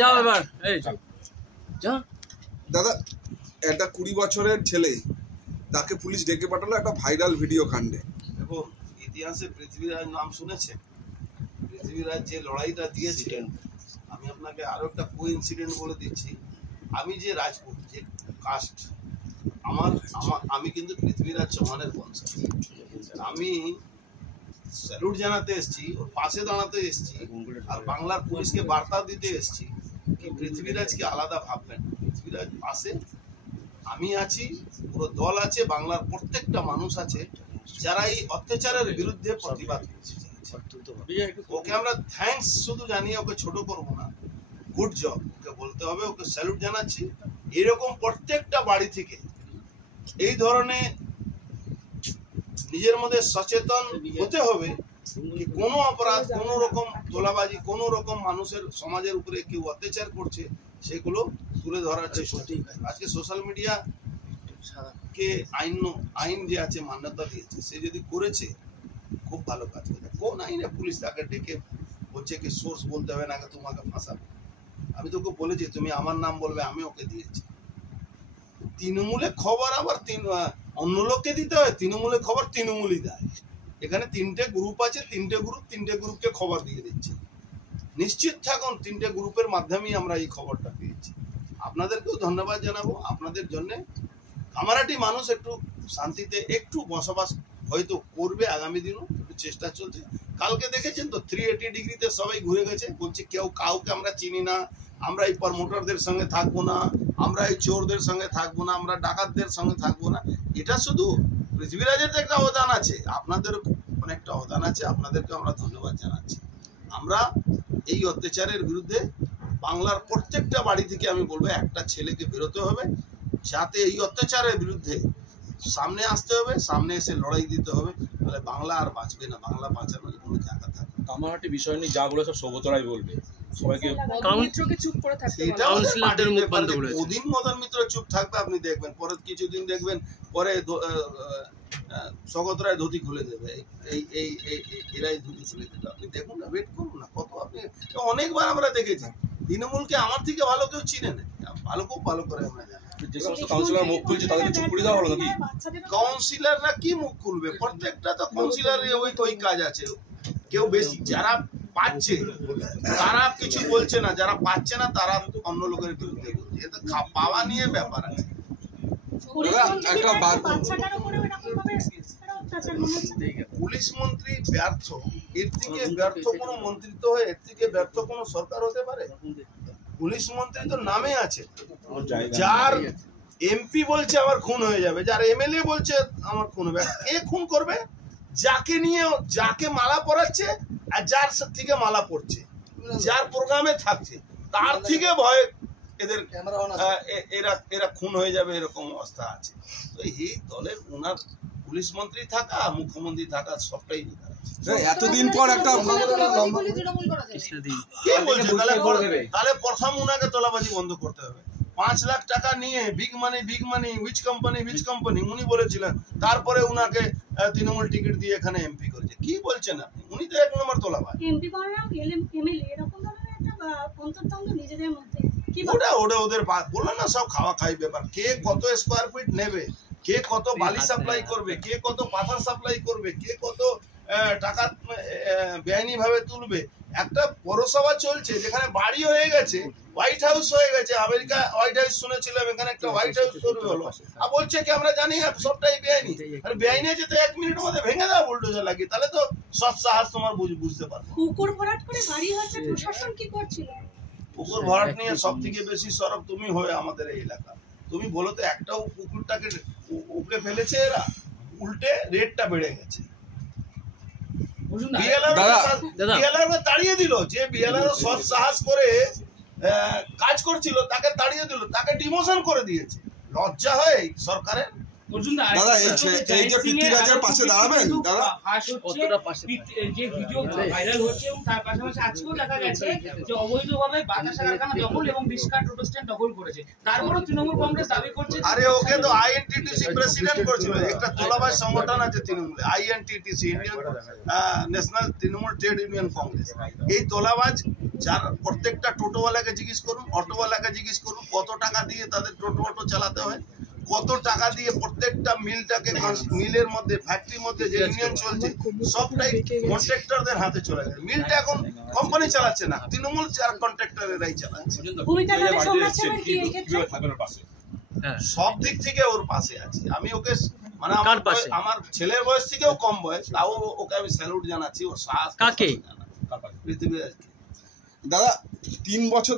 যাও এবার দাদা, একটা 20 বছরের ছেলে তাকে পুলিশ ডেকে পাঠালো একটা ভাইরাল ভিডিও কাণ্ডে। দেখো, ইতিহাসে পৃথ্বীরাজ নাম শুনেছেন? পৃথ্বীরাজ যে লড়াইটা দিয়েছিলেন, আমি আপনাকে আরো একটা কোইন্সিডেন্ট বলে দিচ্ছি। আমি যে রাজপুত, যে কাস্ট, আমি কিন্তু পৃথ্বীরাজ চৌহানের বংশধর। আমি স্যালুট জানাতে এসেছি, ওর পাশে দাঁড়াতে এসেছি, আর বাংলার পুলিশকে বার্তা দিতে এসেছি কি পৃথ্বীরাজকে আলাদা ভাববেন। পৃথ্বীরাজ পাশে আমি আছি, পুরো দল আছে, বাংলার প্রত্যেকটা মানুষ আছে যারা এই অত্যাচারের বিরুদ্ধে প্রতিবাদ করছে। ওকে আমরা থ্যাঙ্কস শুধু জানিয়ে ওকে ছোট করবো না, গুড জব ওকে বলতে হবে, ওকে স্যালুট জানাচ্ছি। এরকম প্রত্যেকটা বাড়ি থেকে এই ধরনের নিজের মধ্যে সচেতন হতে হবে কি কোনো অপরাধ, কোনো রকম তোলাবাজি, কোনো রকম মানুষের সমাজের উপরে কেউ অত্যাচার করছে সেগুলো তুলে ধরার চেষ্টা। আজকে সোশ্যাল মিডিয়া কে আইন যে আছে মান্যতা দিয়েছে, সে যদি করেছে খুব ভালো কাজ করে। কোন আইনে পুলিশ তাকে ডেকে বলছে কি সোর্স বলতে হবে না, তোমাকে ফাঁসাবে? আমি তোকে বলেছি তুমি আমার নাম বলবে, আমি ওকে দিয়েছি। তৃণমূলে খবর আবার অন্য লোককে দিতে হয়, তৃণমূলের খবর তৃণমূলই দেয়। এখানে 3টে গ্রুপ আছে, 3টে গ্রুপকে খবর দিয়ে দিচ্ছে। নিশ্চিত থাকুন 3টে গ্রুপের মাধ্যমেই আমরা এই খবরটা পেয়েছি। আপনাদেরকেও ধন্যবাদ জানাবো। আপনাদের জন্য কামারহাটি মানুষ একটু শান্তিতে একটু বসবাস হয়তো করবে, আগামী দিনও একটু চেষ্টা চলছে। কালকে দেখেছেন তো 380 ডিগ্রিতে সবাই ঘুরে গেছে, বলছে কেউ কাউকে আমরা চিনি না, আমরা এই প্রমোটারদের সঙ্গে থাকবো না, আমরা এই চোরদের সঙ্গে থাকবো না, আমরা ডাকাতদের সঙ্গে থাকবো না। এটা শুধু পৃথ্বীরাজের একটা অবদান আছে, আপনাদের অনেকটা অবদান আছে, আপনাদেরকে আমরা ধন্যবাদ জানাচ্ছি। আমরা এই অত্যাচারের বিরুদ্ধে বাংলার প্রত্যেকটা বাড়ি থেকে আমি বলবো একটা ছেলেকে বেরোতে হবে, যাতে এই অত্যাচারের বিরুদ্ধে সামনে আসতে হবে, সামনে এসে লড়াই দিতে হবে, তাহলে বাংলা আর বাঁচবে না, বাংলা বাঁচানোর কোনো জায়গা থাকবে। কামারহাটি বিষয় নিয়ে যা বলে সব সৌগতরাই বলবে, সবাইকে চুপ করে থাকতে ওদিন মদন মিত্র চুপ থাকবে, আপনি দেখবেন পরে কিছুদিন দেখবেন পরে সৌগত রায় ধুতি খুলে দেবে, এরাই ধুতি খুলে দেবে। আপনি দেখুন না, ওয়েট করুন না, কত আপনি অনেকবার আমরা দেখেছি। তৃণমূলকে আমার থেকে ভালো কেউ চিনে না, খুব ভালো করে আমরা জানি। যে সমস্ত কাউন্সিলর মুখ খুলছে তাদেরকে চুপ করে দেওয়া হলো নাকি? কাউন্সিলররা কি মুখ খুলবে? প্রত্যেকটা তো কাউন্সিলরের ওই কাজ আছে। কেউ বেশি যারা পাচ্ছে তারা কিছু বলছে না, যারা পাচ্ছে না তারা অন্য লোকের বিরুদ্ধে বলছে। এটা পাওয়া নিয়ে ব্যাপার আছে। পুলিশ মন্ত্রী ব্যর্থ, এর থেকে ব্যর্থ কোনো মন্ত্রী তো হয়, এর থেকে ব্যর্থ কোনো সরকার হতে পারে? পুলিশ মন্ত্রী তো নামে আছে, যার এমপি বলছে আমার খুন হয়ে যাবে, যার এমএলএ বলছে আমার খুন হবে। এ খুন করবে যাকে নিয়ে, যাকে মালা পরাচ্ছে আর যার থেকে মালা পড়ছে, যার প্রোগ্রামে থাকছে, তার থেকে ভয় এদের এরা খুন হয়ে যাবে, এরকম অবস্থা আছে। তো এই দলের ওনার পুলিশ মন্ত্রী থাকা, মুখ্যমন্ত্রী থাকা সবটাই বেকার আছে। এতদিন পর একটা তাহলে প্রথম ওনাকে তোলাবাজি বন্ধ করতে হবে। 5 লাখ টাকা নিয়ে বিগ মানি উইচ কোম্পানি উনি বলেছিলেন, তারপরে উনাকে তৃণমূল টিকিট দিয়ে এখানে এমপি করেছে। কি বলছেন আপনি? উনি তো 1 নম্বর তোলাবাজ। এমপি করার এমএলএ এরকম ধরনের একটা অন্তর্দ্বন্দ্ব নিজেদের মধ্যে কি ওটা ওদের বললো না, সব খাওয়া খাই ব্যাপার। কে কত স্কয়ার ফিট নেবে, কে কত বালি সাপ্লাই করবে, কে কত পাথর সাপ্লাই করবে, কে কত টাকা বেআইনি ভাবে তুলবে। একটা পৌরসভা চলছে যেখানে বাড়ি হয়ে গেছে, হোয়াইট হাউস হয়ে গেছে। আমেরিকা হোয়াইট হাউস শুনেছিলাম, এখানে একটা হোয়াইট হাউস তৈরি হলো, আর বলছে কি আমরা জানি না সবটাই বেআইনি। আর বেআইনি আছে তো 1 মিনিটের মধ্যে ভেঙে দাও বুলডোজার লাগিয়ে, তাহলে তো সব সাহস তোমার বুঝতে পারবো। পুকুর ভরাট করে বাড়ি হচ্ছে, প্রশাসন কি করছিল? পুকুর ভরাট নিয়ে সব থেকে বেশি সরব তুমি হয়ে আমাদের এই এলাকা। তুমি বলো তো, একটাও পুকুরটাকে উপরে ফেলেছে এরা, উল্টে রেটটা বেড়ে গেছে। তাড়িয়ে দিল, যে বিএলআর সৎ সাহস করে কাজ করছিল তাকে তাড়িয়ে দিল, তাকে ডিমোশন করে দিয়েছে। লজ্জা হয় সরকারের? দাদা এই যে পৃথ্বীরাজের পাশে দাঁড়াবেন দাদা? যে ভিডিও ভাইরাল হচ্ছে এবং তার পাশাপাশি আজকেও দেখা গেছে যে অবৈধভাবে বাতাসা কারখানা দখল এবং বিস্কাট টোটো স্ট্যান্ড দখল করেছে। তারপরেও তৃণমূল কংগ্রেস দাবি করছে আরে ওকে তো আইএনটিটিসি প্রেসিডেন্ট করেছিল, একটা তোলাবাজ সংগঠন আছে তৃণমূলে, INTTC, Indian national Trinamool trade union Congress. এই তোলাবাজ যার প্রত্যেকটা টোটোওয়ালাকে জিজ্ঞেস করুন, অটোওয়ালাকে জিজ্ঞেস করুন কত টাকা দিয়ে তাদের টোটো চালাতে হয়, কত টাকা দিয়ে প্রত্যেকটা মিলটাকে, মিলের মধ্যে ফ্যাক্টরির মধ্যে যে ইউনিয়ন চলছে সবটাই কন্ট্রাক্টরদের হাতে চলে গেছে। মিলটা এখন কোম্পানি চালাচ্ছে না, তৃণমূল কন্ট্রাক্টরেরাই চালাচ্ছে। সব দিক থেকে ওর পাশে আছে। আমি ওকে মানে আমার ছেলের বয়স থেকেও কম বয়স, তাও ওকে আমি স্যালুট জানাচ্ছি। ওর সাহস পৃথিবীর দাদা 3 বছর